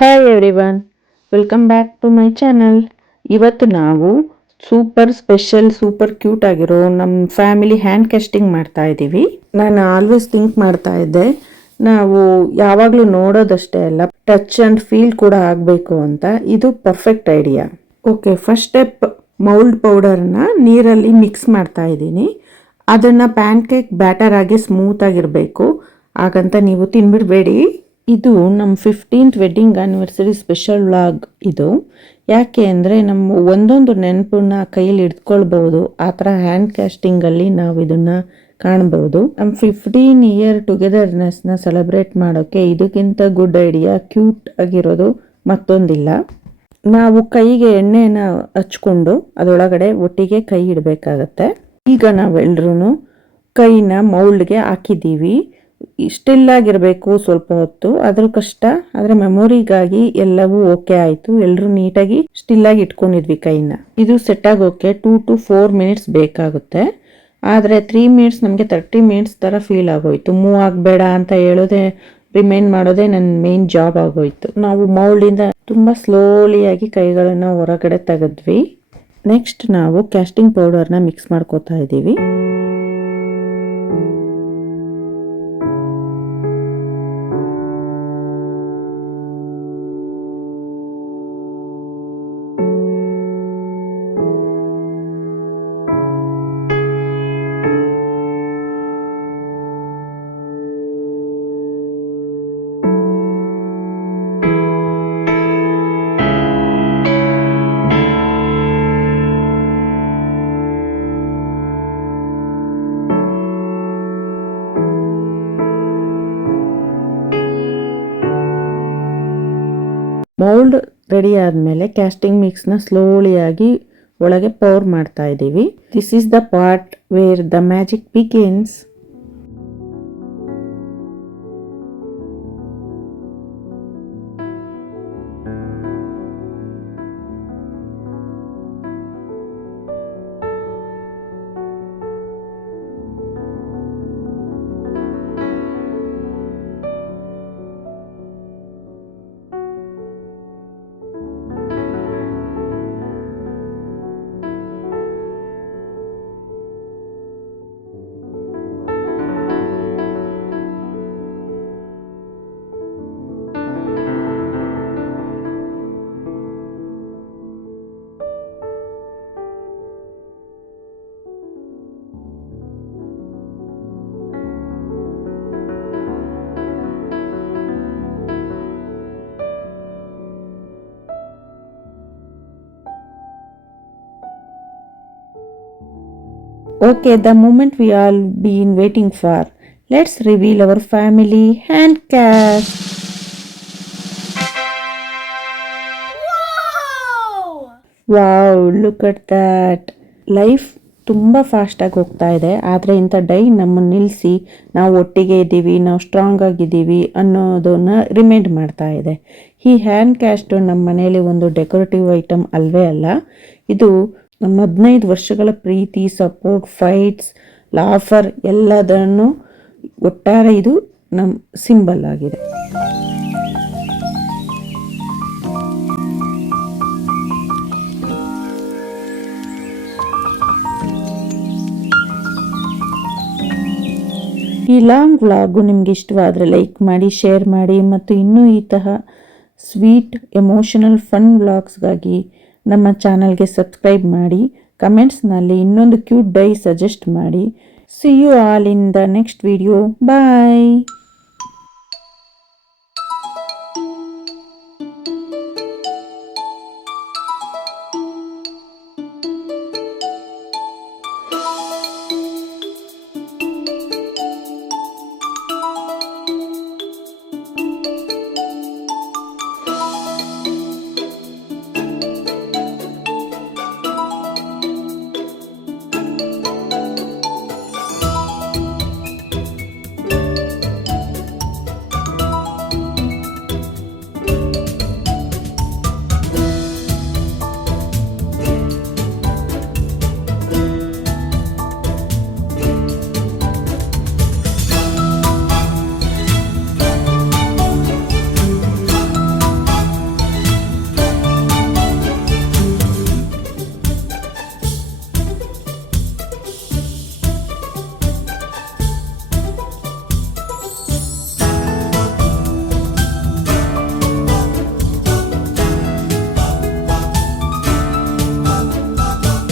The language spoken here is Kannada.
Hi everyone, welcome back to my channel. ಇವತ್ತು ನಾವು ಸೂಪರ್ ಕ್ಯೂಟ್ ಆಗಿರೋ ನಮ್ಮ ಫ್ಯಾಮಿಲಿ ಹ್ಯಾಂಡ್ ಕ್ಯಾಸ್ಟಿಂಗ್ ಮಾಡ್ತಾ ಇದ್ದೀವಿ. ನಾನು ಆಲ್ವೇಸ್ ಥಿಂಕ್ ಮಾಡ್ತಾ ಇದ್ದೆ, ನಾವು ಯಾವಾಗಲೂ ನೋಡೋದಷ್ಟೇ ಅಲ್ಲ, ಟಚ್ ಆ್ಯಂಡ್ ಫೀಲ್ ಕೂಡ ಆಗಬೇಕು ಅಂತ. ಇದು perfect idea. Okay, first step, mould ಪೌಡರ್ನ ನೀರಲ್ಲಿ ಮಿಕ್ಸ್ ಮಾಡ್ತಾ ಇದ್ದೀನಿ. ಅದನ್ನು ಪ್ಯಾನ್ ಕೇಕ್ ಬ್ಯಾಟರ್ ಆಗಿ ಸ್ಮೂತ್ ಆಗಿರಬೇಕು, ಹಾಗಂತ ನೀವು ತಿನ್ಬಿಡಬೇಡಿ. ಇದು ನಮ್ಮ 15th wedding anniversary special vlog. ಇದು ಯಾಕೆ ಅಂದರೆ ನಮ್ಮ ಒಂದೊಂದು ನೆನಪನ್ನ ಕೈಯಲ್ಲಿ ಇಟ್ಕೊಳ್ಬಹುದು. ಆ ಥರ ಹ್ಯಾಂಡ್ ಕ್ಯಾಸ್ಟಿಂಗಲ್ಲಿ ನಾವು ಇದನ್ನು ಕಾಣ್ಬೋದು. ನಮ್ಮ 15 ಇಯರ್ ಟುಗೆದರ್ನೆಸ್ನ ಸೆಲೆಬ್ರೇಟ್ ಮಾಡೋಕ್ಕೆ ಇದಕ್ಕಿಂತ ಗುಡ್ ಐಡಿಯಾ, ಕ್ಯೂಟ್ ಆಗಿರೋದು ಮತ್ತೊಂದಿಲ್ಲ. ನಾವು ಕೈಗೆ ಎಣ್ಣೆನ ಹಚ್ಕೊಂಡು ಅದರೊಳಗಡೆ ಒಟ್ಟಿಗೆ ಕೈ ಇಡಬೇಕಾಗತ್ತೆ. ಈಗ ನಾವೆಲ್ಲರೂ ಕೈನ ಮೌಲ್ಡ್ಗೆ ಹಾಕಿದ್ದೀವಿ. ಸ್ಟಿಲ್ ಆಗಿರಬೇಕು ಸ್ವಲ್ಪ ಹೊತ್ತು, ಅದ್ರ ಕಷ್ಟ. ಆದರೆ ಮೆಮೊರಿಗಾಗಿ ಎಲ್ಲವೂ ಓಕೆ ಆಯಿತು. ಎಲ್ಲರೂ ನೀಟಾಗಿ ಸ್ಟಿಲ್ ಆಗಿ ಇಟ್ಕೊಂಡಿದ್ವಿ ಕೈನ. ಇದು ಸೆಟ್ ಆಗೋಕೆ 2 to 4 ಮಿನಿಟ್ಸ್ ಬೇಕಾಗುತ್ತೆ. ಆದರೆ 3 ಮಿನಿಟ್ಸ್ ನಮಗೆ 30 ಮಿನಿಟ್ಸ್ ಥರ ಫೀಲ್ ಆಗೋಯ್ತು. ಮೂವ್ ಆಗಬೇಡ ಅಂತ ಹೇಳೋದೇ, ರಿಮೈನ್ ಮಾಡೋದೇ ನನ್ನ ಮೇನ್ ಜಾಬ್ ಆಗೋಯ್ತು. ನಾವು ಮೌಲ್ಡಿಂದ ತುಂಬ ಸ್ಲೋಲಿಯಾಗಿ ಕೈಗಳನ್ನು ಹೊರಗಡೆ ತೆಗೆದ್ವಿ. ನೆಕ್ಸ್ಟ್ ನಾವು ಕ್ಯಾಸ್ಟಿಂಗ್ ಪೌಡರ್ನ ಮಿಕ್ಸ್ ಮಾಡ್ಕೋತಾ ಇದ್ದೀವಿ. ಮೌಲ್ಡ್ ರೆಡಿ ಆದಮೇಲೆ ಕ್ಯಾಸ್ಟಿಂಗ್ ಮಿಕ್ಸ್ನ ಸ್ಲೋಲಿಯಾಗಿ ಒಳಗೆ ಪೌರ್ ಮಾಡ್ತಾ ಇದ್ದೀವಿ. This is the part where the magic begins. Okay, the moment we all been waiting for. Let's reveal our family hand cast. Wow, look at that. Life ತುಂಬ ಫಾಸ್ಟಾಗಿ ಹೋಗ್ತಾ ಇದೆ, ಆದರೆ ಇಂಥ ಡೈ ನಮ್ಮನ್ನು ನಿಲ್ಲಿಸಿ ನಾವು ಒಟ್ಟಿಗೆ ಇದ್ದೀವಿ, ನಾವು ಸ್ಟ್ರಾಂಗ್ ಆಗಿದ್ದೀವಿ ಅನ್ನೋದನ್ನು ರಿಮೈಂಡ್ ಮಾಡ್ತಾ ಇದೆ. ಈ ಹ್ಯಾಂಡ್ ಕ್ಯಾಸ್ಟು ನಮ್ಮ ಮನೆಯಲ್ಲಿ ಒಂದು ಡೆಕೋರೇಟಿವ್ ಐಟಮ್ ಅಲ್ವೇ ಅಲ್ಲ, ಇದು ನಮ್ಮ 15 ವರ್ಷಗಳ ಪ್ರೀತಿ, ಸಪೋರ್ಟ್, ಫೈಟ್ಸ್, ಲಾಫರ್ ಎಲ್ಲದನ್ನು ಒಟ್ಟಾರೆ ಇದು ನಮ್ಮ ಸಿಂಬಲ್ ಆಗಿದೆ. ಈ ಲಾಂಗ್ ವ್ಲಾಗು ನಿಮ್ಗೆ ಇಷ್ಟವಾದರೆ ಲೈಕ್ ಮಾಡಿ, ಶೇರ್ ಮಾಡಿ, ಮತ್ತು ಇನ್ನೂ ಈ ತರಹ ಸ್ವೀಟ್, ಎಮೋಷನಲ್, ಫನ್ ವ್ಲಾಗ್ಸ್ಗಾಗಿ ನಮ್ಮ ಚಾನಲ್ಗೆ ಸಬ್ಸ್ಕ್ರೈಬ್ ಮಾಡಿ. ಕಮೆಂಟ್ಸ್ನಲ್ಲಿ ಇನ್ನೊಂದು ಕ್ಯೂಟ್ ಡೈ ಸಜೆಸ್ಟ್ ಮಾಡಿ. See you all in the next video. Bye.